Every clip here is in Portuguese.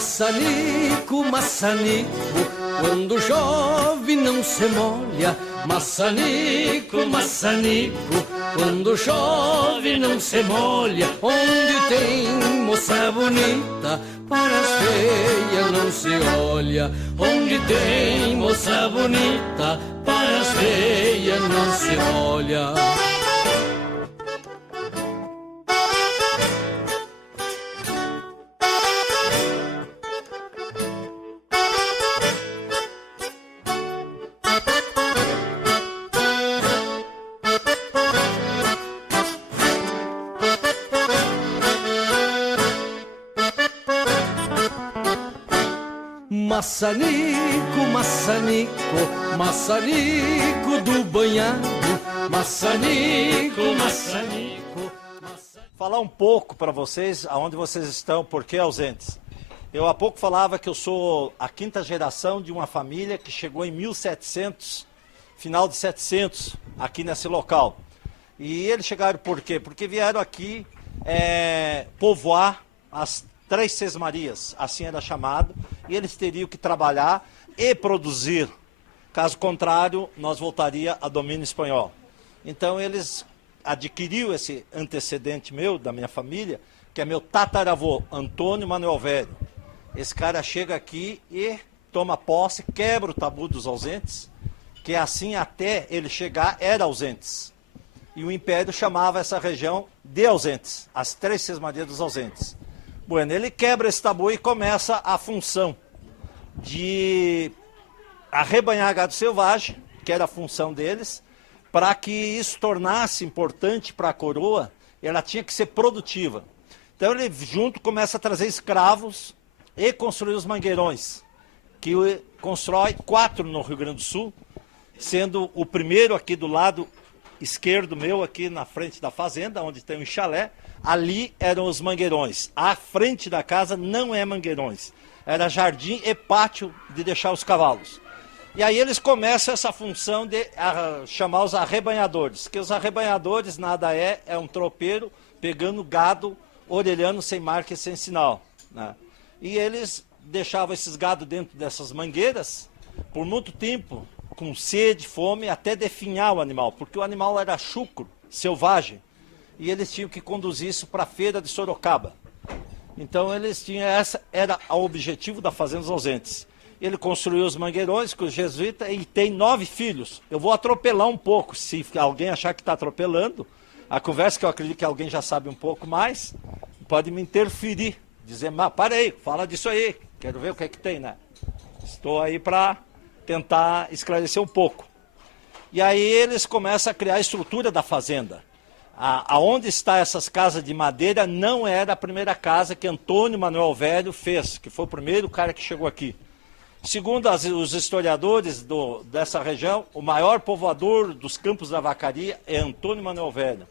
Maçanico, maçanico, quando chove não se molha. Maçanico, maçanico, quando chove não se molha. Onde tem moça bonita, para as feias não se olha. Onde tem moça bonita, para as feias não se olha. Maçanico, maçanico, maçanico do banhado. Maçanico, maçanico. Falar um pouco para vocês aonde vocês estão, por que ausentes. Eu há pouco falava que eu sou a quinta geração de uma família que chegou em 1700, final de 700, aqui nesse local. E eles chegaram por quê? Porque vieram aqui povoar as Três Sesmarias, assim era chamado, e eles teriam que trabalhar e produzir. Caso contrário, nós voltaria a domínio espanhol. Então eles adquiriu esse antecedente meu, da minha família, que é meu tataravô, Antônio Manuel Velho. Esse cara chega aqui e toma posse, quebra o tabu dos ausentes, que assim até ele chegar era ausentes. E o Império chamava essa região de ausentes, as Três Sesmarias dos ausentes. Bueno, ele quebra esse tabu e começa a função de arrebanhar gado selvagem, que era a função deles, para que isso tornasse importante para a coroa, ela tinha que ser produtiva. Então ele junto começa a trazer escravos e construir os mangueirões, que constrói 4 no Rio Grande do Sul, sendo o primeiro aqui do lado esquerdo meu, aqui na frente da fazenda, onde tem um chalé. Ali eram os mangueirões. A frente da casa não é mangueirões. Era jardim e pátio de deixar os cavalos. E aí eles começam essa função de chamar os arrebanhadores. Que os arrebanhadores nada é um tropeiro pegando gado, orelhando sem marca e sem sinal, né? E eles deixavam esses gado dentro dessas mangueiras por muito tempo, com sede, fome, até definhar o animal. Porque o animal era chucro, selvagem. E eles tinham que conduzir isso para a feira de Sorocaba. Então eles tinham, essa era o objetivo da Fazenda dos Ausentes. Ele construiu os mangueirões com os jesuítas e tem 9 filhos. Eu vou atropelar um pouco, se alguém achar que está atropelando, a conversa que eu acredito que alguém já sabe um pouco mais, pode me interferir, dizer, mas para aí, fala disso aí, quero ver o que é que tem, né? Estou aí para tentar esclarecer um pouco. E aí eles começam a criar a estrutura da fazenda. Aonde está essas casas de madeira não era a primeira casa que Antônio Manuel Velho fez, que foi o primeiro cara que chegou aqui. Segundo os historiadores dessa região, o maior povoador dos Campos da Vacaria é Antônio Manuel Velho.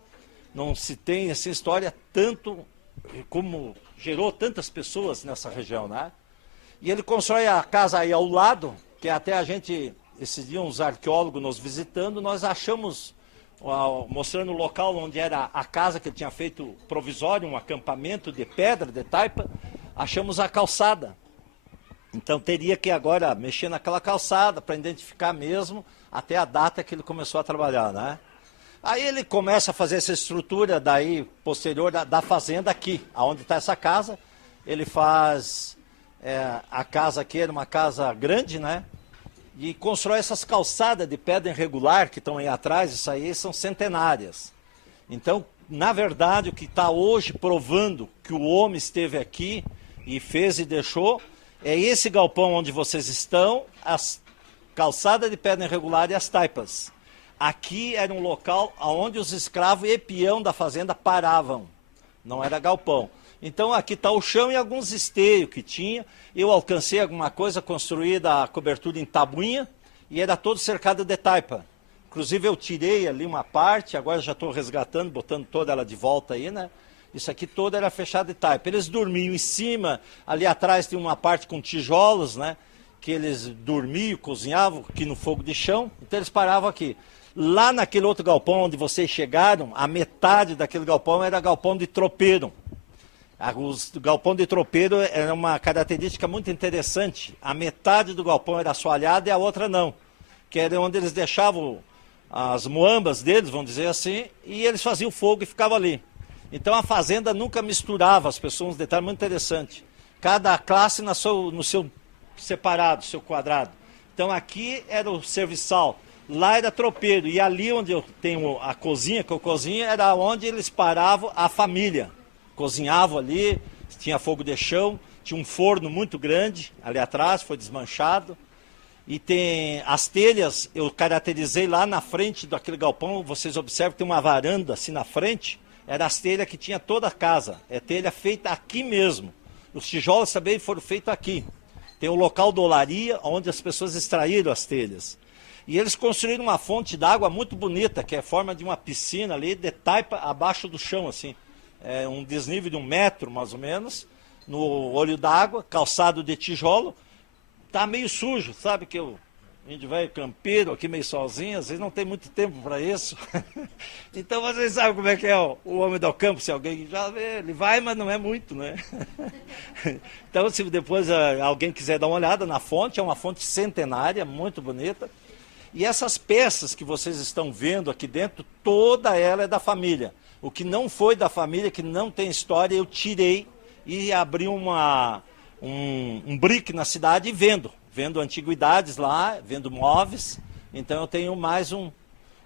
Não se tem essa história tanto como gerou tantas pessoas nessa região, né? E ele constrói a casa aí ao lado, que até a gente, esses dias uns arqueólogos nos visitando, nós achamos, mostrando o local onde era a casa que ele tinha feito provisório, um acampamento de pedra, de taipa, achamos a calçada. Então teria que agora mexer naquela calçada para identificar mesmo até a data que ele começou a trabalhar, né? Aí ele começa a fazer essa estrutura daí posterior da fazenda aqui, aonde está essa casa. Ele faz a casa aqui, era uma casa grande, né? E constrói essas calçadas de pedra irregular que estão aí atrás, isso aí são centenárias. Então, na verdade, o que está hoje provando que o homem esteve aqui e fez e deixou, é esse galpão onde vocês estão, as calçadas de pedra irregular e as taipas. Aqui era um local onde os escravos e peão da fazenda paravam, não era galpão. Então aqui está o chão e alguns esteios que tinha. Eu alcancei alguma coisa construída, a cobertura em tabuinha, e era todo cercado de taipa. Inclusive eu tirei ali uma parte, agora já estou resgatando, botando toda ela de volta aí, né? Isso aqui todo era fechado de taipa. Eles dormiam em cima, ali atrás tem uma parte com tijolos, né? Que eles dormiam, cozinhavam aqui no fogo de chão, então eles paravam aqui. Lá naquele outro galpão onde vocês chegaram, a metade daquele galpão era galpão de tropeiro. O galpão de tropeiro era uma característica muito interessante. A metade do galpão era assoalhada e a outra não. Que era onde eles deixavam as muambas deles, vamos dizer assim, e eles faziam fogo e ficavam ali. Então a fazenda nunca misturava as pessoas, um detalhe muito interessante. Cada classe no seu separado, seu quadrado. Então aqui era o serviçal, lá era tropeiro, e ali onde eu tenho a cozinha, que eu cozinho, era onde eles paravam a família. Cozinhavam ali, tinha fogo de chão, tinha um forno muito grande ali atrás, foi desmanchado. E tem as telhas, eu caracterizei lá na frente daquele galpão, vocês observam que tem uma varanda assim na frente, era as telhas que tinha toda a casa, é telha feita aqui mesmo. Os tijolos também foram feitos aqui. Tem o local da olaria, onde as pessoas extraíram as telhas. E eles construíram uma fonte d'água muito bonita, que é a forma de uma piscina ali, de taipa abaixo do chão, assim. É um desnível de 1 metro, mais ou menos, no olho d'água, calçado de tijolo. Tá meio sujo, sabe que a gente vai campeiro aqui meio sozinho, às vezes não tem muito tempo para isso. Então vocês sabem como é que é o homem do campo, se alguém já vê, ele vai, mas não é muito, né? Então se depois alguém quiser dar uma olhada na fonte, é uma fonte centenária, muito bonita. E essas peças que vocês estão vendo aqui dentro, toda ela é da família. O que não foi da família, que não tem história, eu tirei e abri um brick na cidade e vendo antiguidades lá, vendo móveis. Então eu tenho mais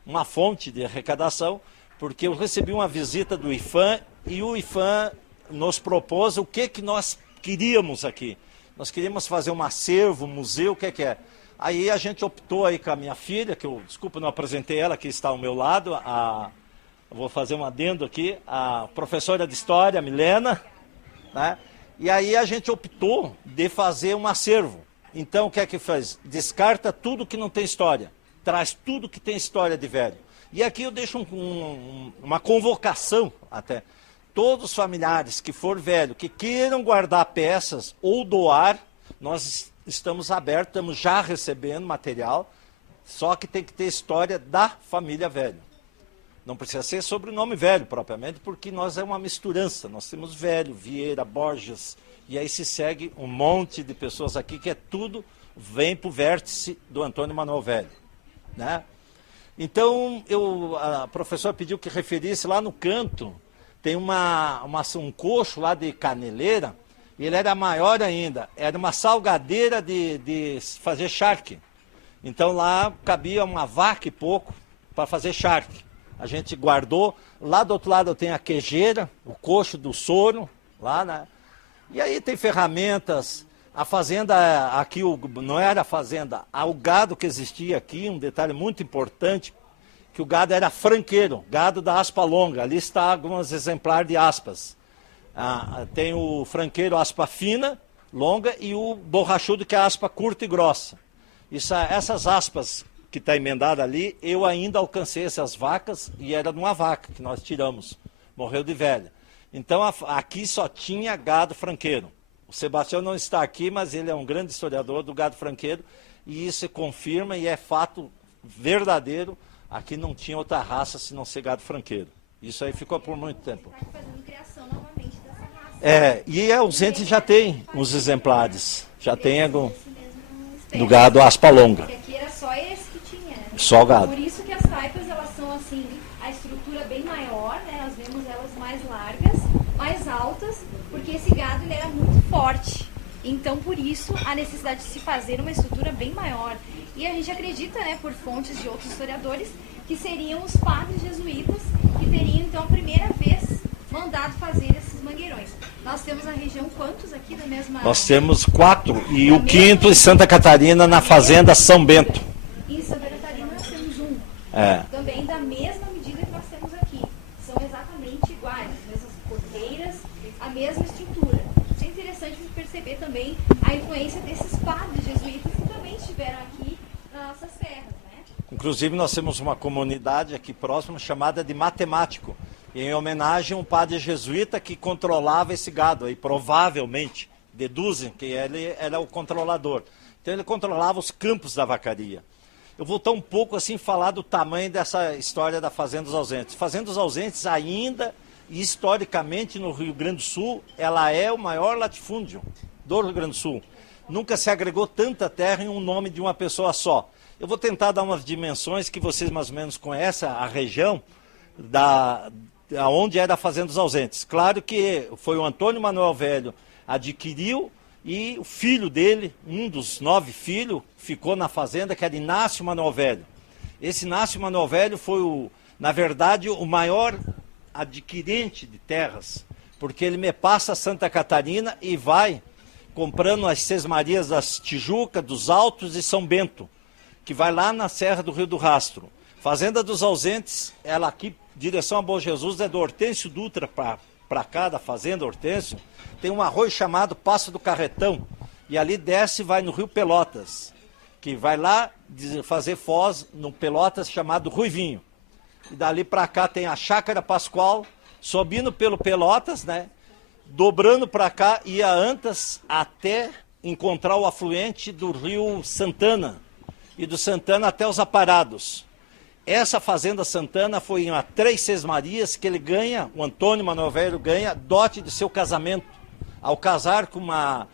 uma fonte de arrecadação, porque eu recebi uma visita do IFAM e o IFAM nos propôs o que nós queríamos aqui. Nós queríamos fazer um acervo, um museu, o que é. Aí a gente optou aí com a minha filha, que desculpa, não apresentei ela, que está ao meu lado, vou fazer um adendo aqui, a professora de História, Milena, né? E aí a gente optou de fazer um acervo. Então o que é que faz? Descarta tudo que não tem história, traz tudo que tem história de velho. E aqui eu deixo uma convocação até. Todos os familiares que for velho, que queiram guardar peças ou doar, nós estamos abertos, estamos já recebendo material, só que tem que ter história da família velho. Não precisa ser sobrenome velho propriamente, porque nós é uma misturança. Nós temos Velho, Vieira, Borges, e aí se segue um monte de pessoas aqui que tudo vem para o vértice do Antônio Manuel Velho, né? Então, a professora pediu que referisse lá no canto, tem um coxo lá de caneleira, e ele era maior ainda, era uma salgadeira de fazer charque. Então lá cabia uma vaca e pouco para fazer charque. A gente guardou. Lá do outro lado tem a queijeira, o coxo do soro, lá, né? E aí tem ferramentas. A fazenda aqui, não era a fazenda, o gado que existia aqui, um detalhe muito importante, que o gado era franqueiro, gado da aspa longa. Ali está alguns exemplares de aspas. Tem o franqueiro aspa fina, longa, e o borrachudo que é a aspa curta e grossa. Essas aspas que está emendada ali, eu ainda alcancei essas vacas, e era de uma vaca que nós tiramos, morreu de velha. Então aqui só tinha gado franqueiro. O Sebastião não está aqui, mas ele é um grande historiador do gado franqueiro, e isso se confirma e é fato verdadeiro. Aqui não tinha outra raça se não ser gado franqueiro. Isso aí ficou por muito tempo. Está fazendo criação novamente dessa raça. E a ausente já tem uns exemplares. Já tem algum do gado aspa longa. Porque aqui era só esse que tinha, né? Só o gado. Por isso que as taipas, elas são assim, a estrutura bem maior, né? Nós vemos elas mais largas, mais altas, porque esse gado ele era muito forte. Então, por isso, a necessidade de se fazer uma estrutura bem maior. E a gente acredita, né, por fontes de outros historiadores, que seriam os padres jesuítas que teriam, então, a primeira vez mandado fazer esses mangueirões. Nós temos na região quantos aqui da mesma... Nós temos 4, e o quinto em Santa Catarina, na fazenda São Bento. Em Santa Catarina nós temos um. É. Também da mesma medida que nós temos aqui. São exatamente iguais, as mesmas porteiras, a mesma estrutura. Isso é interessante perceber também a influência desses padres jesuítas que também estiveram aqui nas nossas terras, né? Inclusive nós temos uma comunidade aqui próxima chamada de Matemático, em homenagem a um padre jesuíta que controlava esse gado, e provavelmente deduzem que ele era o controlador. Então ele controlava os campos da vacaria. Eu vou um pouco assim falar do tamanho dessa história da Fazenda dos Ausentes. Fazenda dos Ausentes ainda E, historicamente, no Rio Grande do Sul, ela é o maior latifúndio do Rio Grande do Sul. Nunca se agregou tanta terra em um nome de uma pessoa só. Eu vou tentar dar umas dimensões que vocês mais ou menos conhecem, a região onde era a Fazenda dos Ausentes. Claro que foi o Antônio Manuel Velho adquiriu e o filho dele, um dos 9 filhos, ficou na fazenda, que era Inácio Manuel Velho. Esse Inácio Manuel Velho foi, na verdade, o maior adquirente de terras, porque ele me passa Santa Catarina e vai comprando as Sesmarias das Tijuca, dos Altos e São Bento, que vai lá na Serra do Rio do Rastro. Fazenda dos Ausentes, ela aqui, direção a Bom Jesus, é do Hortêncio Dutra para cá, da Fazenda Hortêncio. Tem um arroio chamado Passo do Carretão, e ali desce e vai no Rio Pelotas, que vai lá fazer foz no Pelotas chamado Ruivinho. E dali para cá tem a Chácara Pascoal, subindo pelo Pelotas, né? Dobrando para cá, ia Antas até encontrar o afluente do Rio Santana, e do Santana até os Aparados. Essa Fazenda Santana foi em 3 Sesmarias que ele ganha, o Antônio Manuel Velho ganha dote de seu casamento, ao casar com uma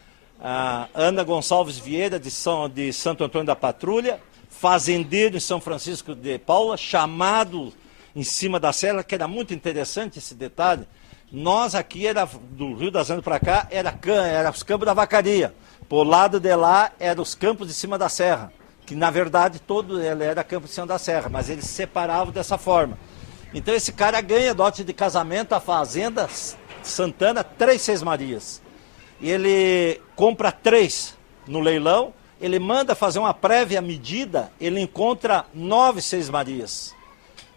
Ana Gonçalves Vieira de Santo Antônio da Patrulha, fazendeiro em São Francisco de Paula, chamado em cima da serra, que era muito interessante esse detalhe. Nós aqui, do Rio das Andas para cá, era os campos da vacaria. Por lado de lá, eram os campos de cima da serra, que na verdade todo ele era campo de cima da serra, mas eles se separavam dessa forma. Então esse cara ganha dote de casamento a Fazenda Santana, 3 Sesmarias. E ele compra 3 no leilão, ele manda fazer uma prévia medida, ele encontra 9 Sesmarias.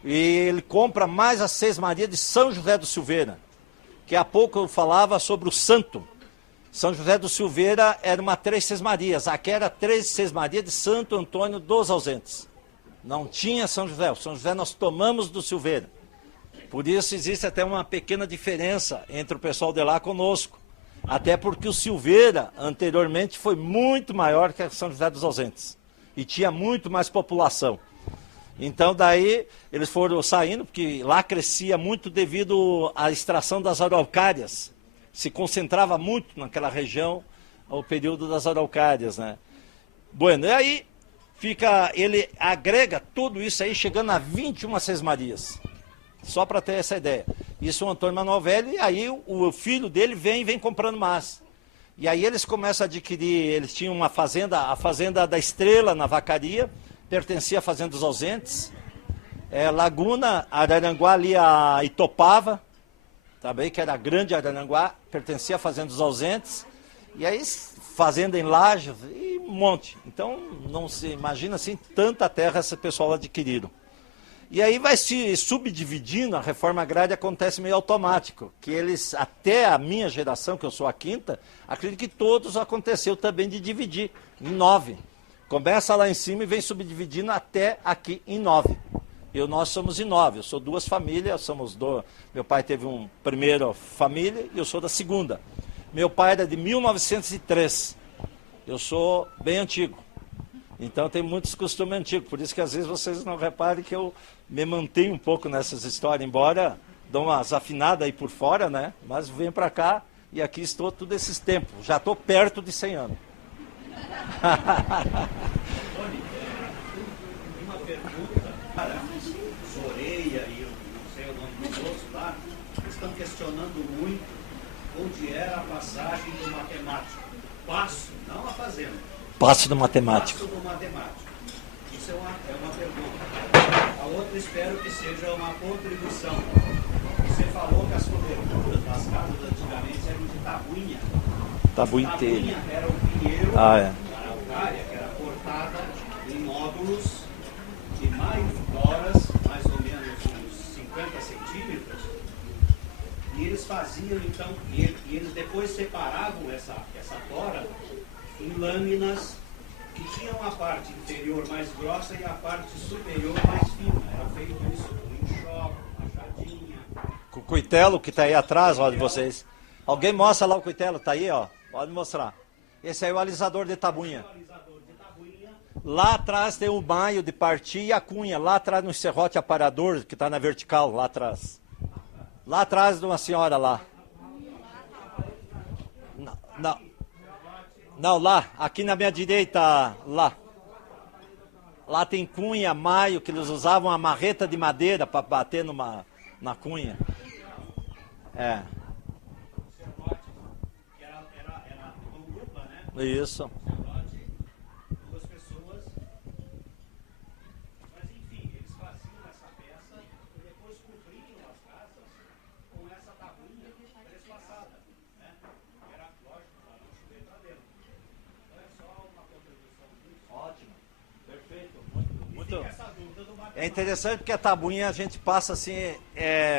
E ele compra mais a Sesmaria de São José do Silveira, que há pouco eu falava sobre o santo. São José do Silveira era uma 3 Sesmarias, aqui era 3 Sesmarias de Santo Antônio dos Ausentes. Não tinha São José, o São José nós tomamos do Silveira. Por isso existe até uma pequena diferença entre o pessoal de lá conosco. Até porque o Silveira, anteriormente, foi muito maior que São José dos Ausentes. E tinha muito mais população. Então, daí, eles foram saindo, porque lá crescia muito devido à extração das araucárias. Se concentrava muito naquela região, ao período das araucárias, né? Bueno, e aí, ele agrega tudo isso aí, chegando a 21 Sesmarias. Só para ter essa ideia. Isso o Antônio Manuel Velho, e aí o filho dele vem comprando mais. E aí eles começam a adquirir, eles tinham uma fazenda, a Fazenda da Estrela, na Vacaria, pertencia à Fazenda dos Ausentes. Laguna, Araranguá ali a Itopava, também, que era a grande Araranguá, pertencia à Fazenda dos Ausentes. E aí fazenda em Lajes e um monte. Então não se imagina assim, tanta terra esse pessoal adquiriram. E aí vai se subdividindo, a reforma agrária acontece meio automático, que eles, até a minha geração, que eu sou a 5ª, acredito que todos aconteceu também de dividir em 9. Começa lá em cima e vem subdividindo até aqui em 9. Nós somos em 9, eu sou 2 famílias, meu pai teve uma primeira família e eu sou da segunda. Meu pai era de 1903, eu sou bem antigo. Então tem muitos costumes antigos, por isso que às vezes vocês não reparem que eu me mantenho um pouco nessas histórias, embora dou umas afinadas aí por fora, né? Mas venho para cá e aqui estou todos esses tempos, já estou perto de 100 anos. Tony, uma pergunta para Zoreia e eu não sei o nome dos outros lá, estão questionando muito onde era a passagem do matemático. Passo, não a fazenda. Passo do matemático. Passo do matemático. Isso é uma pergunta. A outra espero que seja uma contribuição. Você falou que as coberturas das casas antigamente eram de tabuinha. Tabuinha era o pinheiro, a araucária, que era cortada em módulos de horas, mais ou menos uns 50 centímetros. E eles faziam, então, e eles depois separavam essa tora em lâminas que tinham a parte inferior mais grossa e a parte superior mais fina. Era feito isso com enxoque, machadinha. Com o cuitelo que está aí atrás, ó, de vocês. Alguém mostra lá o cuitelo, está aí, ó. Pode mostrar. Esse aí é o alisador de tabuinha. Lá atrás tem o maio de partir e a cunha. Lá atrás no serrote aparador, que está na vertical, lá atrás. Lá atrás de uma senhora lá. Não, não. Não, lá, aqui na minha direita, lá. Lá tem cunha, maio, que eles usavam a marreta de madeira para bater na cunha. É. Que era uma grupa, né? Isso. Duas pessoas. Mas enfim, eles faziam essa peça e depois cobriam as casas com essa tabuinha trespassada, né? Que era, lógico, para não chover para dentro. Então é só uma contribuição disso. Ótimo. Perfeito. Fica essa dúvida do É interessante porque a tabuinha a gente passa assim,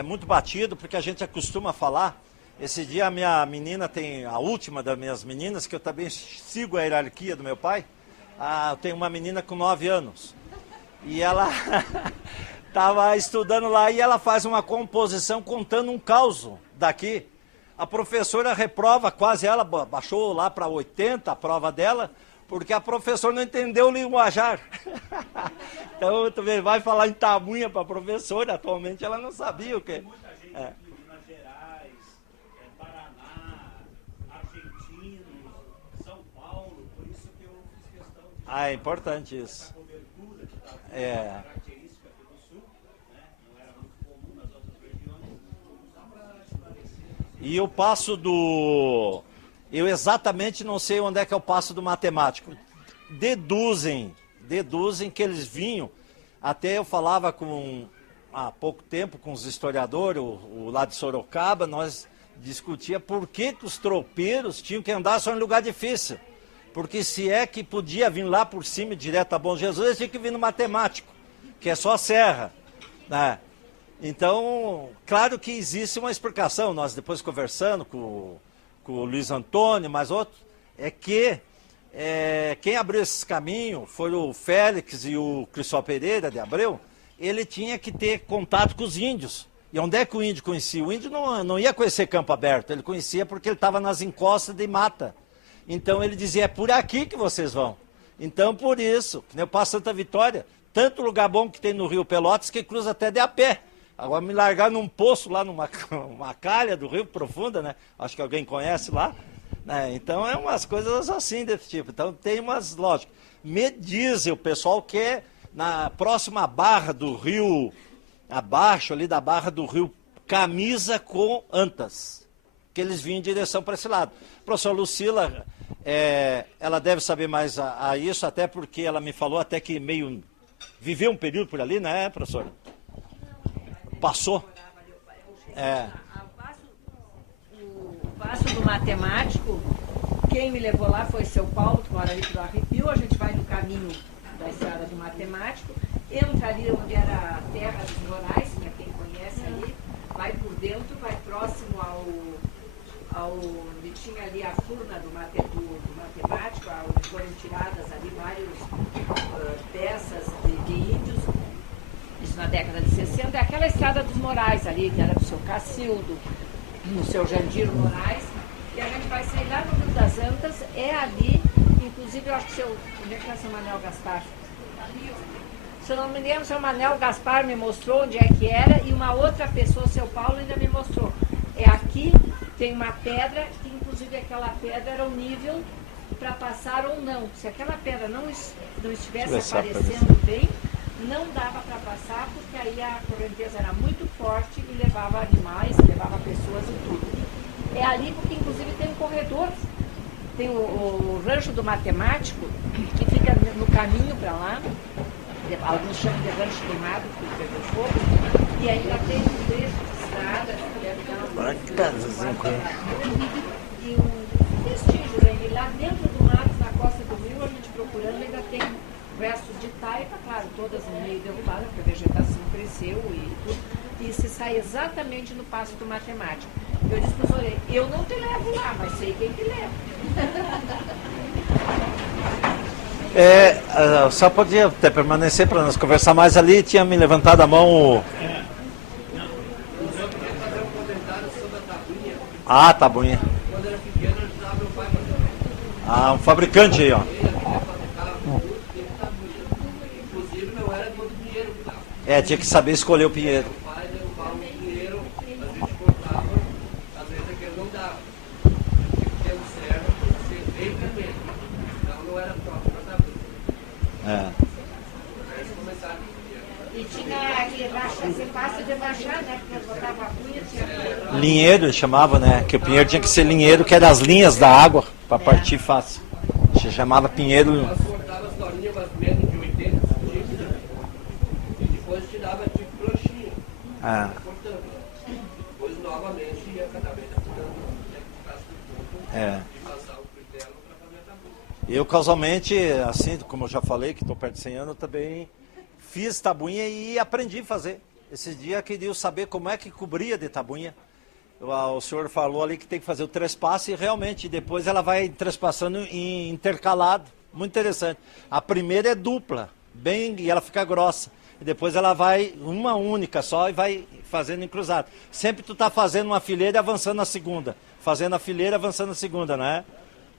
muito batido, porque a gente acostuma falar. Esse dia a minha menina tem, a última das minhas meninas, que eu também sigo a hierarquia do meu pai. Eu tenho uma menina com 9 anos. E ela estava estudando lá e ela faz uma composição contando um caos daqui. A professora reprova quase ela, baixou lá para 80 a prova dela, porque a professora não entendeu o linguajar. Então, também vai falar em tabuinha para a professora, atualmente ela não sabia o que. muita gente aqui, Minas Gerais, Paraná, argentinos, São Paulo, por isso que eu fiz questão de É importante isso. cobertura que está característica aqui do sul, né? Não era muito comum nas outras regiões, só para esclarecer. E o passo do... Eu exatamente não sei onde é que é o passo do matemático. Deduzem que eles vinham. Até eu falava há pouco tempo com os historiadores, o lá de Sorocaba, nós discutia por que os tropeiros tinham que andar só em lugar difícil. Porque se é que podia vir lá por cima direto a Bom Jesus, eles tinham que vir no matemático, que é só serra, né? Então, claro que existe uma explicação, nós depois conversando com o Luiz Antônio, mas outros, é que quem abriu esse caminho foi o Félix e o Cristóvão Pereira de Abreu. Ele tinha que ter contato com os índios. E onde é que o índio conhecia? O índio não ia conhecer campo aberto, ele conhecia porque ele estava nas encostas de mata. Então ele dizia, é por aqui que vocês vão. Então por isso, que nem eu passo Santa Vitória, tanto lugar bom que tem no Rio Pelotas que cruza até de a pé. Agora me largar num poço lá, numa calha do rio profunda, né? Acho que alguém conhece lá. Né? Então é umas coisas assim desse tipo. Então tem umas lógicas. Me dizem o pessoal que é na próxima barra do rio, abaixo ali da barra do rio Camisa com Antas, que eles vinham em direção para esse lado. A professora Lucila, ela deve saber mais a isso, até porque ela me falou até que viveu um período por ali, né, professora? Passou? O passo do matemático, quem me levou lá foi seu Paulo, que mora ali pro Arrepio. A gente vai no caminho da estrada do matemático, entra ali onde era a terra dos Morais, para quem conhece ali, vai por dentro, vai próximo onde tinha ali a furna do matemático, onde foram tiradas ali várias peças de índios. Isso na década de 60, é aquela estrada dos Morais ali, que era do seu Cacildo, do seu Jandiro Moraes, e a gente vai sair lá no Rio das Antas, é ali, inclusive eu acho que onde é que está seu Manuel Gaspar? Se eu não me lembro, seu Manuel Gaspar me mostrou onde é que era, e uma outra pessoa, seu Paulo, ainda me mostrou. É aqui, tem uma pedra, que inclusive aquela pedra era o nível para passar ou não. Se aquela pedra não estivesse aparecendo bem, não dava para passar, porque aí a correnteza era muito forte e levava animais, levava pessoas e tudo. É ali porque inclusive tem um corredor, tem o rancho do matemático, que fica no caminho para lá, alguns chamam de rancho queimado, porque pegou fogo, e ainda tem um trecho de estrada, que deve e um vestígio, né? E lá dentro do mato, na costa do rio, a gente procurando, ainda tem restos de taipa, claro, todas meio derrubadas, porque a vegetação cresceu e tudo, e se sai exatamente no passo do matemático. Eu disse, professor, eu não te levo lá, mas sei quem te leva. Só podia até permanecer para nós conversar mais ali, tinha me levantado a mão tabuinha. Quando era pequeno, eu ajudava meu pai a fazer. Um fabricante aí, ó. Inclusive, não era todo dinheiro que dava. Tinha que saber escolher o pinheiro. Meu pai derrubava um dinheiro, a gente tinha que ser fácil de baixar, né? Porque eles botavam a cunha, tinha... Linheiro, ele chamava, né? Que o pinheiro tinha que ser linheiro, que era as linhas da água, para partir fácil. Se chamava pinheiro. Nós cortava as dorinhas mais menos de 80 centímetros e depois tirava tipo planchinha, Ah, cortando. Depois novamente ia cada vez cortando, né? Por causa do ponto é. de passar o critelo para fazer a tabuinha. Eu, casualmente, assim, como eu já falei, que estou perto de 100 anos, também fiz tabuinha e aprendi a fazer. Esses dias eu queria saber como é que cobria de tabuinha. O senhor falou ali que tem que fazer o trespasse e realmente depois ela vai trespassando em intercalado. Muito interessante. A primeira é dupla, bem, e ela fica grossa. E depois ela vai uma única só e vai fazendo em cruzado. Sempre tu tá fazendo uma fileira e avançando na segunda. Fazendo a fileira e avançando na segunda, né?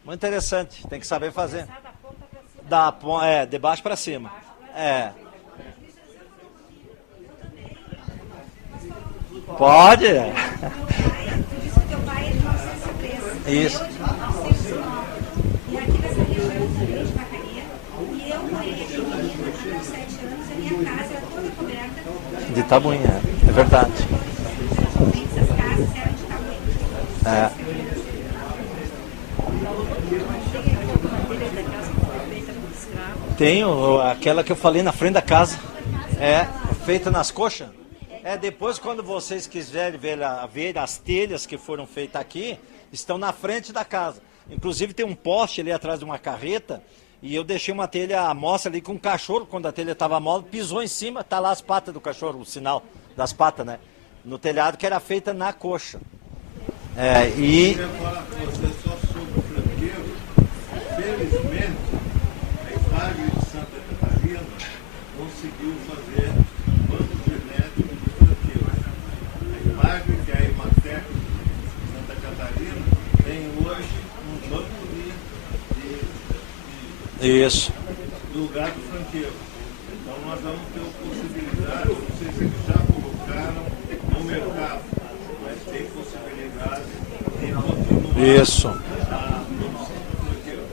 Muito interessante. Tem que saber fazer. De baixo para cima. É. Pode. Tu disse que teu pai é de 1903. Isso. Eu de 1909. E aqui nessa região também de Vacaria. E eu morei aqui menina até os 7 anos. A minha casa era toda coberta De tabuinha, é verdade. Essas casas eram de tabuinha. É. Tenho aquela que eu falei na frente da casa. É, feita nas coxas. É, depois quando vocês quiserem ver as telhas que foram feitas aqui, estão na frente da casa. Inclusive tem um poste ali atrás de uma carreta e eu deixei uma telha à mostra ali com um cachorro, quando a telha estava mole, pisou em cima, tá lá as patas do cachorro, o sinal das patas, né? No telhado que era feita na coxa. É, e... Eu queria falar com você só sobre o franqueiro. Felizmente, a Ipagre de Santa Catarina conseguiu fazer um banco genético de franqueiro. A Ipagre, que é a Imatec de Santa Catarina, tem hoje um banco Isso. de lugar do franqueiro. Então nós vamos ter possibilidade, não sei se eles já colocaram no mercado, mas tem possibilidade de continuar. Isso. a produção do franqueiro.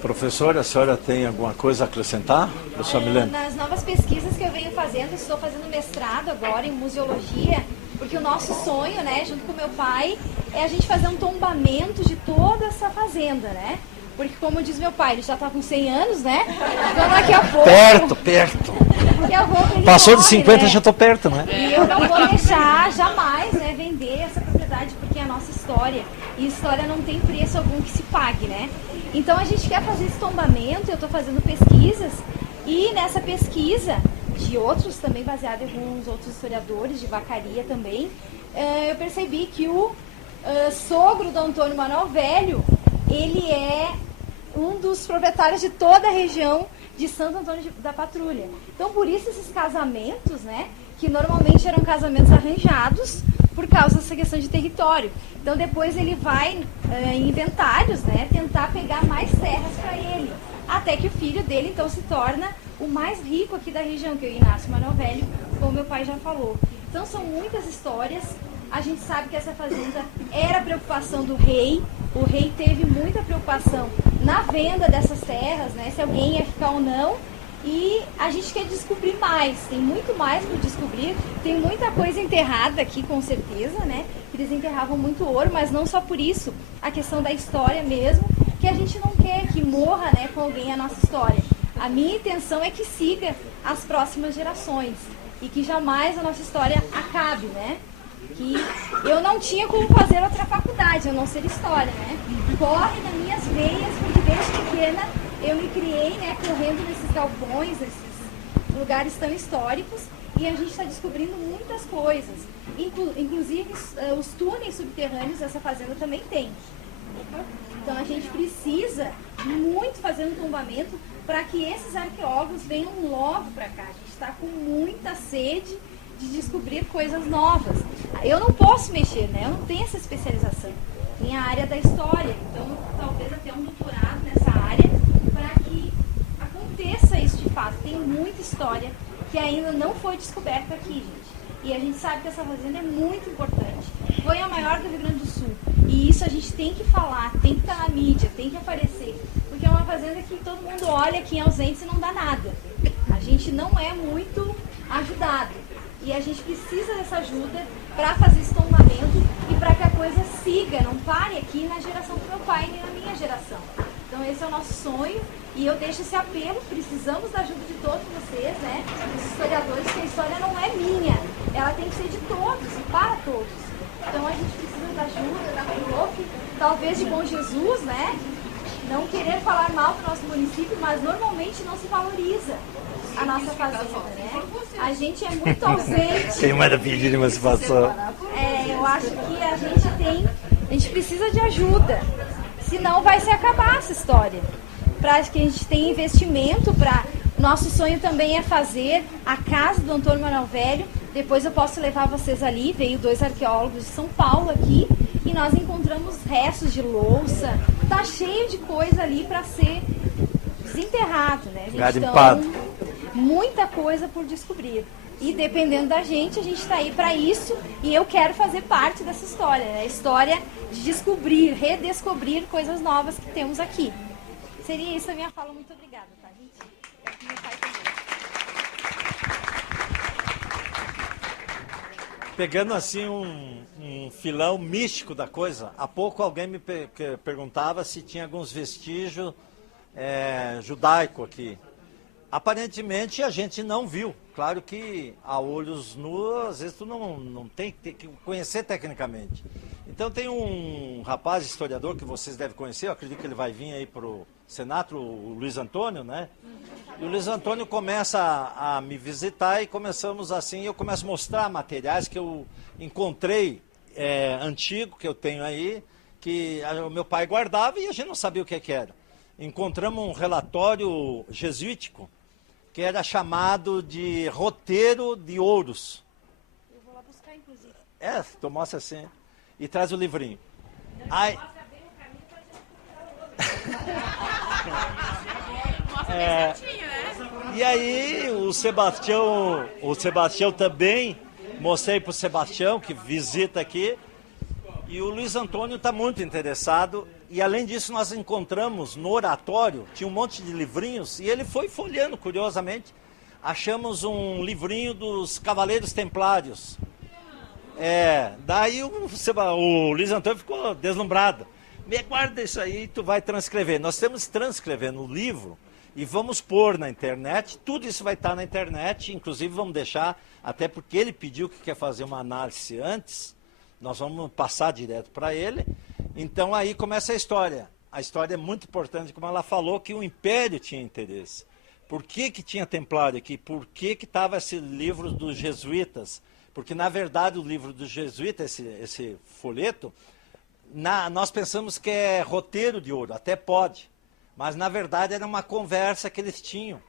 Professora, a senhora tem alguma coisa a acrescentar? Professora Milene? Nas novas pesquisas que eu venho fazendo, estou fazendo mestrado agora em museologia, porque o nosso sonho, né, junto com meu pai, é a gente fazer um tombamento de toda essa fazenda, né? Porque como diz meu pai, ele já está com 100 anos, né? Então daqui a pouco... Perto. Daqui a pouco ele Passou de morre, 50, né? já estou perto, né? E eu não vou deixar jamais, né, vender essa propriedade, porque é a nossa história. E história não tem preço algum que se pague, né? Então a gente quer fazer esse tombamento, eu estou fazendo pesquisas, e nessa pesquisa, de outros também, baseada em alguns outros historiadores, de Vacaria também, eu percebi que o sogro do Antônio Manuel Velho, ele é um dos proprietários de toda a região de Santo Antônio da Patrulha. Então, por isso esses casamentos, né, que normalmente eram casamentos arranjados por causa dessa questão de território. Então, depois ele vai em inventários, né, tentar pegar mais terras para ele, até que o filho dele, então, se torna o mais rico aqui da região, que é o Inácio Manuel Velho, como meu pai já falou. Então, são muitas histórias. A gente sabe que essa fazenda era a preocupação do rei. O rei teve muita preocupação na venda dessas terras, né? Se alguém ia ficar ou não. E a gente quer descobrir mais. Tem muito mais para descobrir. Tem muita coisa enterrada aqui, com certeza, né? Eles enterravam muito ouro, mas não só por isso. A questão da história mesmo, que a gente não quer que morra, né, com alguém a nossa história. A minha intenção é que siga as próximas gerações e que jamais a nossa história acabe, né? Que eu não tinha como fazer outra faculdade, a não ser história, né? Corre nas minhas veias, porque desde pequena eu me criei, né, correndo nesses galpões, nesses lugares tão históricos, e a gente está descobrindo muitas coisas. Inclusive os túneis subterrâneos dessa fazenda também tem. Então a gente precisa muito fazer um tombamento para que esses arqueólogos venham logo para cá. A gente está com muita sede de descobrir coisas novas. Eu não posso mexer, né? Eu não tenho essa especialização. Tem a área da história, então talvez até um doutorado nessa área para que aconteça isso de fato. Tem muita história que ainda não foi descoberta aqui, gente. E a gente sabe que essa fazenda é muito importante. Foi a maior do Rio Grande do Sul. E isso a gente tem que falar, tem que estar na mídia, tem que aparecer. Porque é uma fazenda que todo mundo olha aqui em Ausentes e não dá nada. A gente não é muito ajudado. E a gente precisa dessa ajuda para fazer esse tombamento e para que a coisa siga, não pare aqui na geração do meu pai nem na minha geração. Então esse é o nosso sonho e eu deixo esse apelo, precisamos da ajuda de todos vocês, né, os historiadores, que a história não é minha, ela tem que ser de todos e para todos. Então a gente precisa da ajuda, da prof, talvez de Bom Jesus, né, não querer falar mal do nosso município, mas normalmente não se valoriza a nossa fazenda, né? A gente é muito ausente. Quem manda pedir uma situação? Eu acho que a gente precisa de ajuda, senão vai se acabar essa história. Para que a gente tenha investimento, nosso sonho também é fazer a casa do Antônio Manuel Velho. Depois eu posso levar vocês ali, veio 2 arqueólogos de São Paulo aqui, e nós encontramos restos de louça, tá cheio de coisa ali para ser desenterrado, né? Garimpado. Então, muita coisa por descobrir. E dependendo da gente, a gente está aí para isso, e eu quero fazer parte dessa história, né? A história de descobrir, redescobrir coisas novas que temos aqui. Seria isso a minha fala. Muito obrigada, tá, gente? É meu pai também. Pegando assim um filão místico da coisa, há pouco alguém me perguntava se tinha alguns vestígios judaico aqui. Aparentemente a gente não viu. Claro que a olhos nus, às vezes tu não tem que conhecer tecnicamente. Então tem um rapaz historiador que vocês devem conhecer, eu acredito que ele vai vir aí para o Senato, o Luiz Antônio, né? E o Luiz Antônio começa a me visitar e começamos assim, eu começo a mostrar materiais que eu encontrei antigo, que eu tenho aí, que o meu pai guardava e a gente não sabia o que era. Encontramos um relatório jesuítico, que era chamado de Roteiro de Ouros. Eu vou lá buscar, inclusive. Tu mostra assim, e traz o livrinho. Aí, e aí o Sebastião também, mostrei para o Sebastião, que visita aqui, e o Luiz Antônio está muito interessado, e além disso nós encontramos no oratório, tinha um monte de livrinhos, e ele foi folheando curiosamente, achamos um livrinho dos Cavaleiros Templários. Daí o Luiz Antônio ficou deslumbrado. Me guarda isso aí, tu vai transcrever. Nós temos que transcrever no livro e vamos pôr na internet, tudo isso vai estar na internet, inclusive vamos deixar, até porque ele pediu que quer fazer uma análise antes, nós vamos passar direto para ele. Então aí começa a história. A história é muito importante, como ela falou, que o Império tinha interesse. Por que tinha templário aqui? Por que estava esse livro dos jesuítas? Porque, na verdade, o livro dos jesuítas, esse folheto, nós pensamos que é roteiro de ouro, até pode. Mas, na verdade, era uma conversa que eles tinham.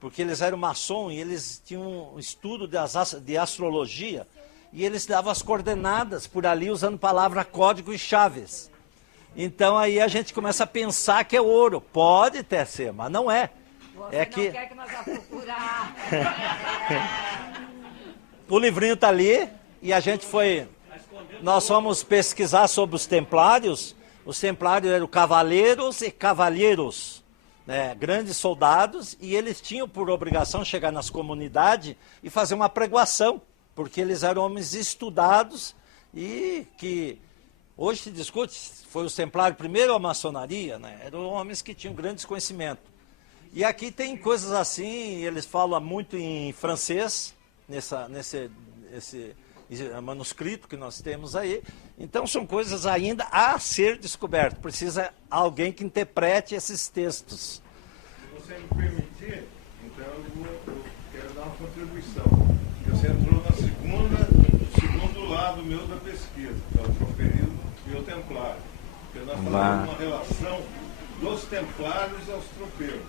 Porque eles eram maçom e eles tinham um estudo de astrologia. E eles davam as coordenadas por ali, usando palavra código e chaves. Então, aí a gente começa a pensar que é ouro. Pode até ser, mas não é. Você não quer que nós vá procurar. O livrinho está ali e a gente nós fomos pesquisar sobre os templários. Os templários eram cavaleiros e cavalheiros, né, grandes soldados, e eles tinham por obrigação chegar nas comunidades e fazer uma pregoação, porque eles eram homens estudados e que hoje se discute se foi os templários primeiro ou a maçonaria, né, eram homens que tinham grandes conhecimentos. E aqui tem coisas assim, eles falam muito em francês, nesse manuscrito que nós temos aí. Então são coisas ainda a ser descobertas. Precisa alguém que interprete esses textos. Se você me permitir, então eu quero dar uma contribuição. Você entrou no segundo lado meu da pesquisa, que é o troperismo e o templário. Porque nós falamos uma relação dos templários aos tropeiros.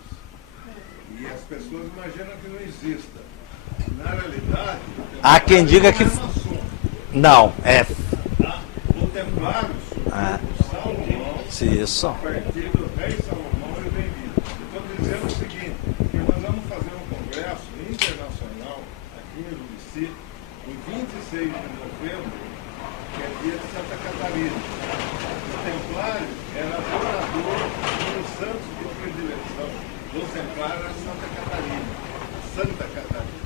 E as pessoas imaginam que não exista. Na realidade, há quem diga que não, o templário o Salomão, isso. a partir do rei Salomão e o rei Davi. Eu estou dizendo o seguinte, que nós vamos fazer um congresso internacional aqui em Urubici, em 26 de novembro, que é dia de Santa Catarina. O templário era adorador dos santos de predileção. O templário era Santa Catarina. Santa Catarina.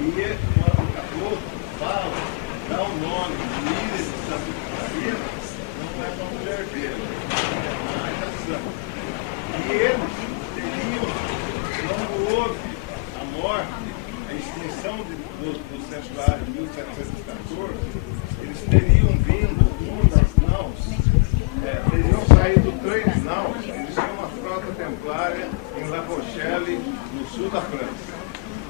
E quando o caboclo fala, dá o nome de Ilha de Santa Catarina, não é uma mulher dele, é uma narração. E eles teriam, quando houve a morte, a extinção do Templário em 1714, eles teriam vindo, uma das naus, teriam saído 3 naus, eles tinham uma frota templária em La Rochelle, no sul da França.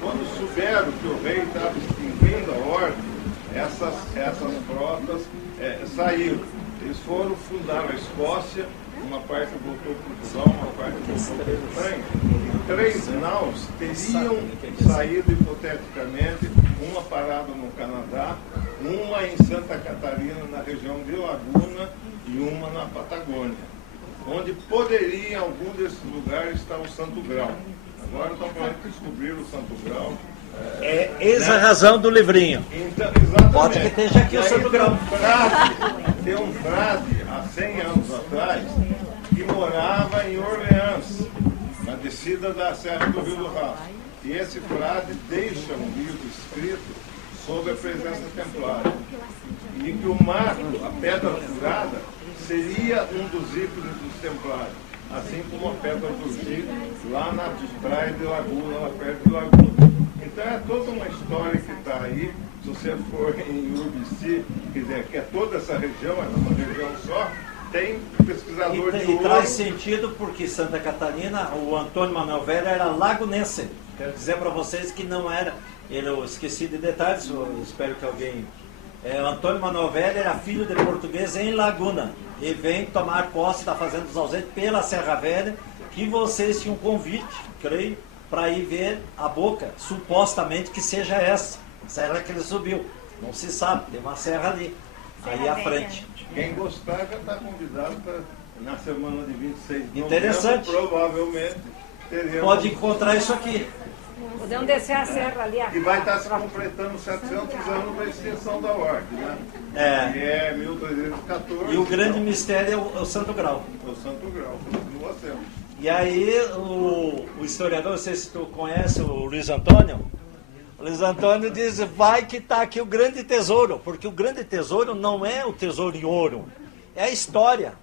Quando souberam que o rei estava extinguindo a ordem, essas frotas saíram. Eles foram fundar a Escócia, uma parte voltou para Portugal, uma parte voltou para a Espanha. E 3 naus teriam saído hipoteticamente, uma parada no Canadá, uma em Santa Catarina, na região de Laguna, e uma na Patagônia, onde poderia, em algum desses lugares, estar o Santo Grau. Agora estão falando que descobriram o Santo Grau. Eis a razão do livrinho. Então, exatamente. Pode que esteja aqui o Santo Grau. Tem um frade, há 100 anos atrás, que morava em Orleans, na descida da Serra do Rio do Rastro. E esse frade deixa um livro escrito sobre a presença templária. E que o marco, a pedra furada, seria um dos ícones dos templários. Assim como a pedra do Giro, lá na praia de Laguna, lá perto de Laguna. Então é toda uma história que está aí. Se você for em Urubici, quer dizer, que é toda essa região, é uma região só, tem pesquisador de E ouro. traz sentido porque Santa Catarina, o Antônio Manuel Velho era lagunense. Quero dizer para vocês que não era, eu esqueci de detalhes, eu espero que alguém... o Antônio Manuel Velho era filho de português em Laguna e vem tomar posse da Fazenda dos Ausentes pela Serra Velha, que vocês tinham um convite, creio, para ir ver a boca, supostamente que seja essa serra que ele subiu. Não se sabe, tem uma serra ali, aí à frente. Quem gostar já está convidado para, na semana de 26 de Interessante. novembro, provavelmente teremos. Pode encontrar isso aqui. Podemos descer a serra ali. E vai estar se completando 700 anos da extinção da ordem, né? É. Que é 1314. E o grande mistério é o Santo Grau. O Santo Grau, continua sendo. E aí o historiador, não sei se tu conhece o Luiz Antônio, o Luiz Antônio diz, vai que está aqui o grande tesouro, porque o grande tesouro não é o tesouro em ouro, é a história,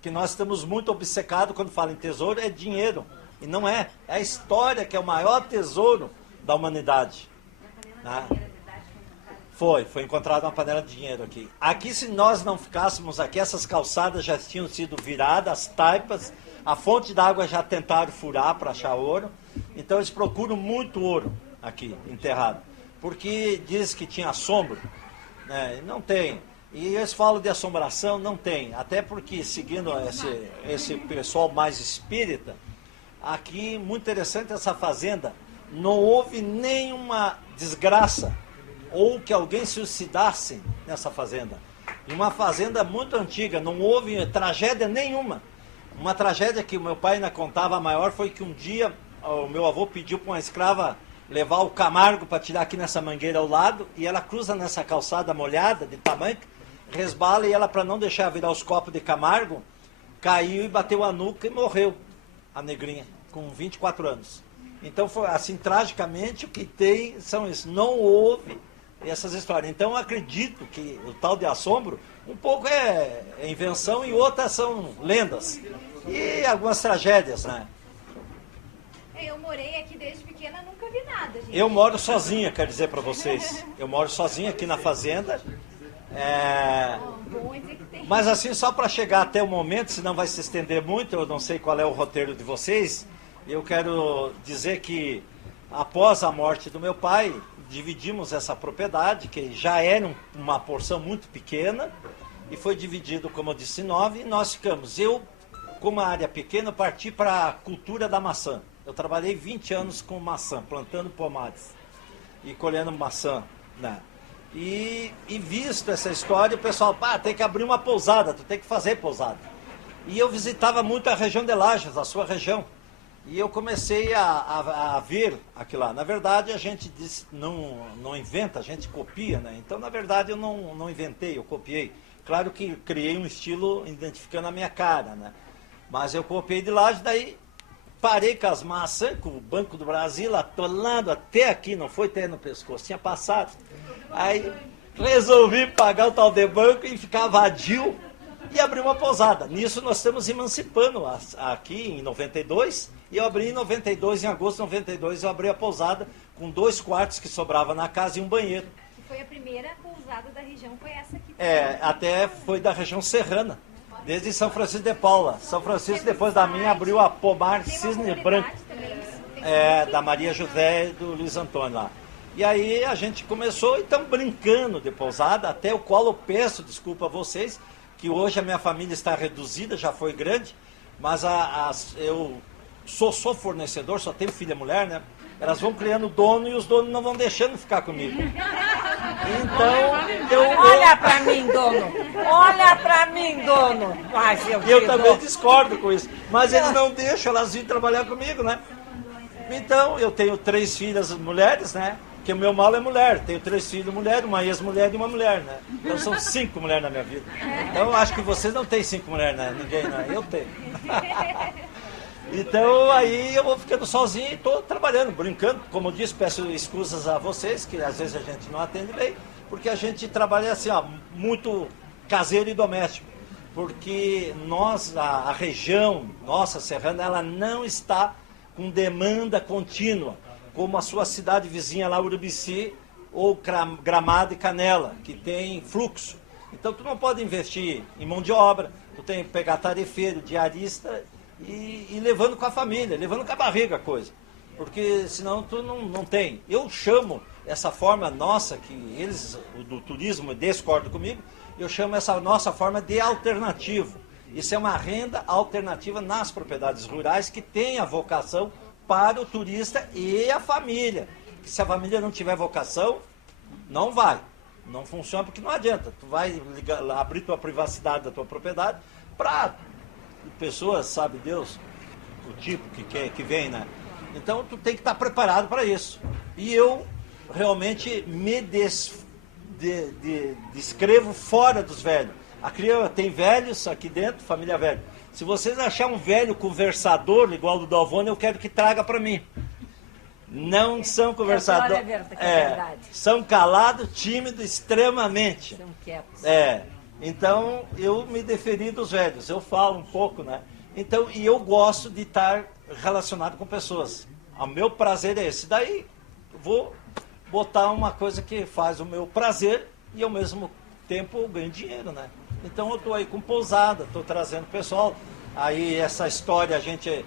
que nós estamos muito obcecados quando fala em tesouro, é dinheiro, e não é a história que é o maior tesouro da humanidade. Né? Foi encontrada uma panela de dinheiro aqui. Aqui, se nós não ficássemos aqui, essas calçadas já tinham sido viradas, as taipas, a fonte d'água já tentaram furar para achar ouro, então eles procuram muito ouro aqui, enterrado, porque diz que tinha assombro, né? Não tem, e eles falam de assombração, não tem, até porque seguindo esse pessoal mais espírita, aqui, muito interessante essa fazenda, não houve nenhuma desgraça, ou que alguém se suicidasse nessa fazenda, e uma fazenda muito antiga, não houve tragédia nenhuma. Uma tragédia que o meu pai ainda contava maior foi que um dia o meu avô pediu para uma escrava levar o Camargo para tirar aqui nessa mangueira ao lado, e ela cruza nessa calçada molhada de tamanho, resbala, e ela, para não deixar virar os copos de Camargo, caiu e bateu a nuca e morreu, a negrinha, com 24 anos. Então foi assim, tragicamente, o que tem são isso, não houve essas histórias. Então eu acredito que o tal de assombro, um pouco é invenção e outras são lendas. E algumas tragédias, né? Eu morei aqui desde pequena, nunca vi nada, gente. Eu moro sozinha, quero dizer para vocês. Eu moro sozinha aqui na fazenda. Bom dizer que tem. Mas assim, só para chegar até o momento, senão vai se estender muito, eu não sei qual é o roteiro de vocês, eu quero dizer que após a morte do meu pai, dividimos essa propriedade, que já era uma porção muito pequena, e foi dividido, como eu disse, 9, e nós ficamos. Eu, com uma área pequena, parti para a cultura da maçã. Eu trabalhei 20 anos com maçã, plantando pomares e colhendo maçã, né? E visto essa história, o pessoal, tem que abrir uma pousada, tu tem que fazer pousada. E eu visitava muito a região de Lages, a sua região. E eu comecei a ver aquilo lá. Na verdade, a gente disse, não inventa, a gente copia, né? Então, na verdade, eu não inventei, eu copiei. Claro que criei um estilo identificando a minha cara, né? Mas eu copiei de Lages, daí parei com as maçãs, com o Banco do Brasil atolado até aqui, não foi até no pescoço, tinha passado. Aí resolvi pagar o tal de banco e ficar vadio e abri uma pousada. Nisso nós estamos emancipando aqui em 92, e eu abri em 92, em agosto de 92, eu abri a pousada com 2 quartos que sobrava na casa e um banheiro. Que foi a primeira pousada da região, foi essa aqui. Até foi da região serrana, desde São Francisco de Paula. São Francisco, depois da minha, abriu a Pomar Tem uma Cisne comunidade Branco, também, da Maria José e do Luiz Antônio lá. E aí a gente começou e estamos brincando de pousada, até o qual eu peço desculpa a vocês, que hoje a minha família está reduzida, já foi grande, mas eu sou fornecedor, só tenho filha mulher, né? Elas vão criando dono e os donos não vão deixando ficar comigo. Então, Olha pra mim, dono. Olha pra mim, dono. Mas eu também discordo com isso. Mas eles não deixam, elas virem trabalhar comigo, né? Então, eu tenho 3 filhas mulheres, né? Porque o meu mal é mulher. Tenho 3 filhos mulheres, uma ex-mulher e uma mulher, né? Então são 5 mulheres na minha vida. Então eu acho que vocês não têm 5 mulheres, né? Ninguém, né? Eu tenho. Então aí eu vou ficando sozinho e estou trabalhando, brincando. Como eu disse, peço excusas a vocês, que às vezes a gente não atende bem, porque a gente trabalha assim, ó, muito caseiro e doméstico. Porque nós, a região nossa serrana, ela não está com demanda contínua, como a sua cidade vizinha lá, Urubici, ou Gramado e Canela, que tem fluxo. Então tu não pode investir em mão de obra, tu tem que pegar tarefeiro, diarista e levando com a família, levando com a barriga a coisa. Porque senão tu não tem. Eu chamo essa forma nossa, que eles do turismo discordam comigo, eu chamo essa nossa forma de alternativo. Isso é uma renda alternativa nas propriedades rurais que tem a vocação para o turista e a família. Se a família não tiver vocação, não vai. Não funciona porque não adianta. Tu vai abrir tua privacidade da tua propriedade para pessoas, sabe Deus, o tipo que vem, né? Então tu tem que estar preparado para isso. E eu realmente me descrevo fora dos velhos. A criança tem velhos aqui dentro, família velha. Se vocês acharem um velho conversador igual do Dalvone, eu quero que traga para mim. Não são conversadores. É verdade. São calados, tímidos, extremamente. São quietos. Então eu me deferi dos velhos. Eu falo um pouco, né? Então, e eu gosto de estar relacionado com pessoas. O meu prazer é esse. Daí vou botar uma coisa que faz o meu prazer e ao mesmo tempo eu ganho dinheiro, né? Então eu estou aí com pousada, estou trazendo pessoal. Aí essa história a gente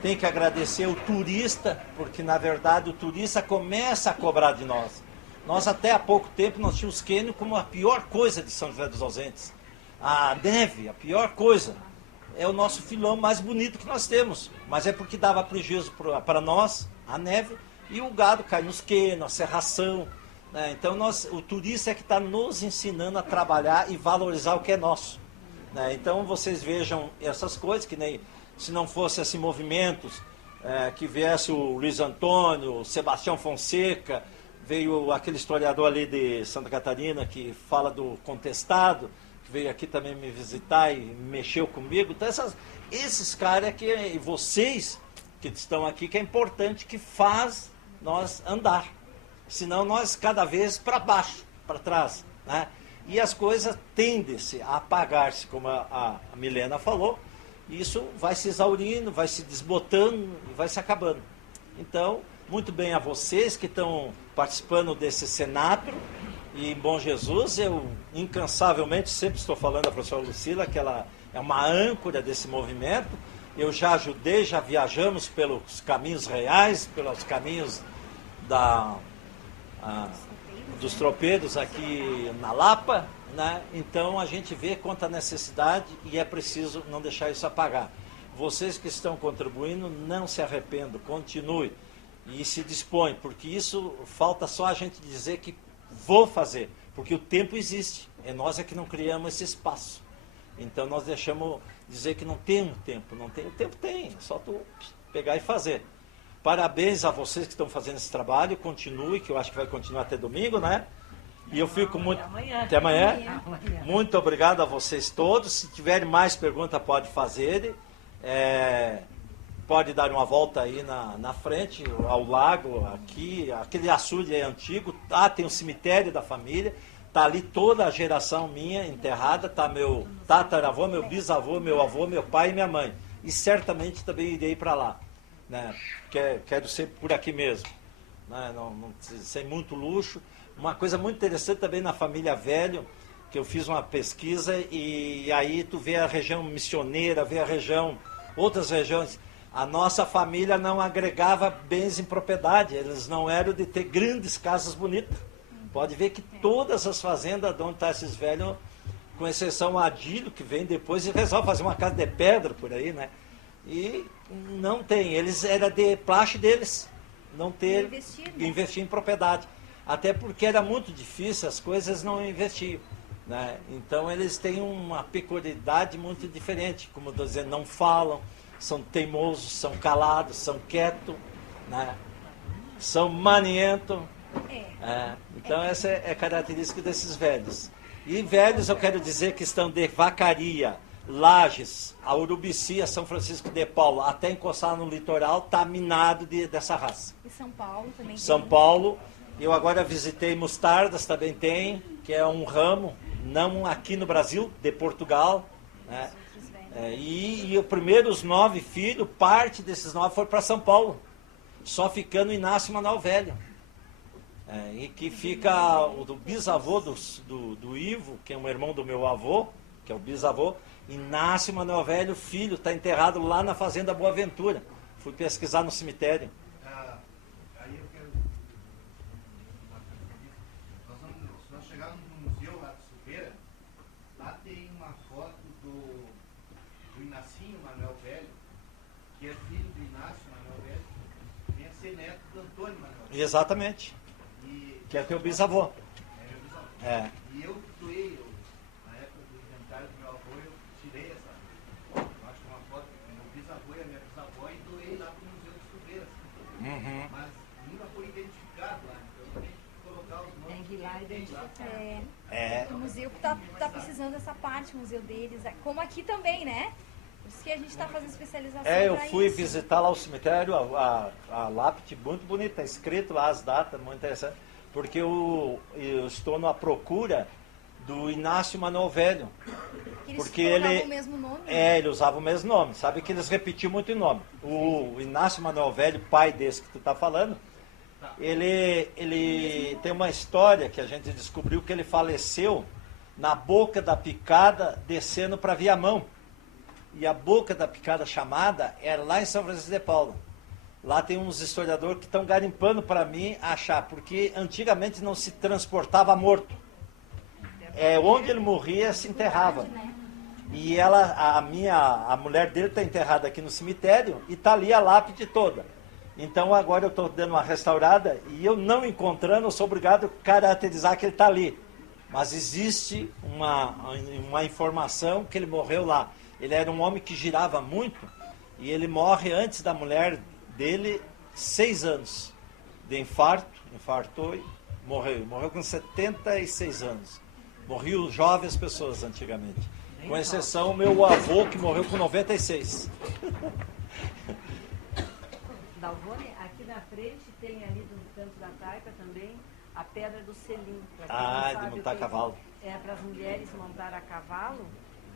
tem que agradecer o turista, porque na verdade o turista começa a cobrar de nós. Nós até há pouco tempo nós tínhamos cânion como a pior coisa de São José dos Ausentes. A neve, a pior coisa. É o nosso filão mais bonito que nós temos. Mas é porque dava prejuízo para nós, a neve, e o gado cai nos cânions, a serração. Né? Então o turista é que está nos ensinando a trabalhar e valorizar o que é nosso. Né? Então vocês vejam essas coisas, que nem se não fosse esses movimentos, que viesse o Luiz Antônio, o Sebastião Fonseca, veio aquele historiador ali de Santa Catarina que fala do contestado, que veio aqui também me visitar e mexeu comigo. Então esses caras que, e vocês que estão aqui, que é importante, que faz nós andar. Senão nós cada vez para baixo, para trás. Né? E as coisas tendem-se a apagar-se, como a Milena falou. E isso vai se exaurindo, vai se desbotando e vai se acabando. Então, muito bem a vocês que estão participando desse cenátulo. E em Bom Jesus, eu incansavelmente sempre estou falando da professora Lucila, que ela é uma âncora desse movimento. Eu já ajudei, já viajamos pelos caminhos reais, pelos caminhos dos tropeiros aqui na Lapa, né? Então a gente vê quanta necessidade e é preciso não deixar isso apagar. Vocês que estão contribuindo, não se arrependam, continue e se dispõe, porque isso falta só a gente dizer que vou fazer, porque o tempo existe, é nós é que não criamos esse espaço. Então nós deixamos dizer que não tem tempo, não tem, o tempo tem, é só tu pegar e fazer. Parabéns a vocês que estão fazendo esse trabalho, continue, que eu acho que vai continuar até domingo, né? E eu fico muito... Até amanhã. Muito obrigado a vocês todos. Se tiverem mais perguntas, pode fazer. pode dar uma volta aí na frente, ao lago, aqui, aquele açude é antigo, tem o cemitério da família, tá ali toda a geração minha enterrada, tá meu tataravô, meu bisavô, meu avô, meu pai e minha mãe. E certamente também irei para lá, né? Quero ser por aqui mesmo, né? Não sem muito luxo. Uma coisa muito interessante também na família Velho, que eu fiz uma pesquisa e aí tu vê a região missioneira, vê a região, outras regiões. A nossa família não agregava bens em propriedade, eles não eram de ter grandes casas bonitas. Pode ver que todas as fazendas de onde estão esses velhos, com exceção a Adílio, que vem depois e resolve fazer uma casa de pedra por aí, né? E não tem, eles era de praxe deles, não ter, investir em propriedade. Até porque era muito difícil, as coisas não investiam, né? Então eles têm uma peculiaridade muito diferente, como eu estou dizendo, não falam, são teimosos, são calados, são quietos, né? São manientos. Então essa é a característica desses velhos. E velhos eu quero dizer que estão de Vacaria, Lages, a Urubici, a São Francisco de Paula, até encostar no litoral, está minado dessa raça. E São Paulo também São tem. Paulo, eu agora visitei Mostardas, também tem, que é um ramo, não aqui no Brasil, de Portugal, né? E os primeiros 9 filhos, parte desses 9 foram para São Paulo, só ficando Inácio Manuel Velho. E que fica o do bisavô do Ivo, que é um irmão do meu avô, que é o bisavô, Inácio Manuel Velho, filho, está enterrado lá na Fazenda Boa Ventura. Fui pesquisar no cemitério. Aí eu quero. Nós chegamos no museu lá de Silveira, lá tem uma foto do Inácio Manuel Velho, que é filho do Inácio Manuel Velho, vem a ser neto do Antônio Manuel Velho. Exatamente. Que é teu bisavô. Meu bisavô. E eu doei, na época do inventário do meu avô, eu tirei essa. Eu acho que uma foto do meu bisavô e a minha bisavó e doei lá para o Museu de Silveira. Mas nunca foi identificado lá. Então tem que colocar os nomes. Tem que ir lá identificar. O museu tá precisando dessa parte, o museu deles, como aqui também, né? Por isso que a gente está fazendo especialização. Eu pra fui isso. visitar lá o cemitério, a lápide muito bonita, escrito lá as datas, muito interessante, porque eu estou na procura do Inácio Manuel Velho. Eles Porque colocavam ele o mesmo nome? Né? ele usava o mesmo nome, sabe que eles repetiam muito o nome. O Inácio Manuel Velho, pai desse que tu está falando, ele tem uma história que a gente descobriu que ele faleceu na Boca da Picada, descendo para Viamão. E a Boca da Picada chamada era lá em São Francisco de Paula. Lá tem uns historiadores que estão garimpando para mim achar, porque antigamente não se transportava morto. Onde ele morria se enterrava. E a mulher dele está enterrada aqui no cemitério e está ali a lápide toda. Então agora eu estou dando uma restaurada e eu não encontrando, eu sou obrigado a caracterizar que ele está ali. Mas existe uma informação que ele morreu lá. Ele era um homem que girava muito e ele morre antes da mulher dele 6 anos de infartou e morreu. Morreu com 76 anos. Morriam jovens pessoas antigamente. Com exceção o meu avô que morreu com 96. Dalvone, aqui na frente tem ali do canto da taipa também a pedra do selim. De montar cavalo. Para as mulheres montar a cavalo,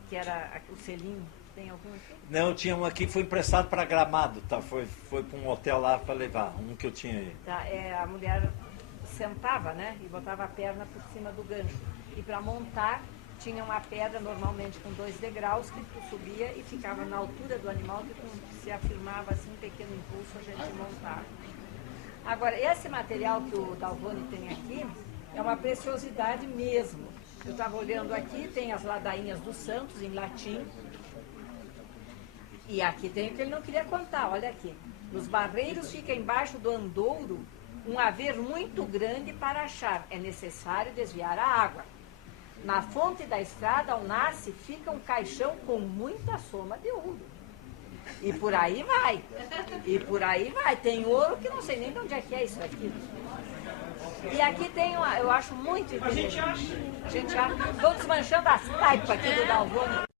que era o selim. Tem algum aqui? Não, tinha um aqui, foi emprestado para Gramado, tá? Foi para um hotel lá para levar, um que eu tinha aí. Tá, a mulher sentava, né? E botava a perna por cima do gancho. E para montar, tinha uma pedra normalmente com 2 degraus que tu subia e ficava na altura do animal que se afirmava assim, um pequeno impulso a gente montava. Agora, esse material que o Dalvone tem aqui é uma preciosidade mesmo. Eu estava olhando aqui, tem as ladainhas dos santos em latim. E aqui tem o que ele não queria contar, olha aqui. Nos barreiros fica embaixo do andouro um haver muito grande para achar. É necessário desviar a água. Na fonte da estrada, ao nasce, fica um caixão com muita soma de ouro. E por aí vai. E por aí vai. Tem ouro que não sei nem de onde é que é isso aqui. E aqui tem eu acho muito interessante. A gente acha. Vou desmanchando as taipas aqui do Dalvone.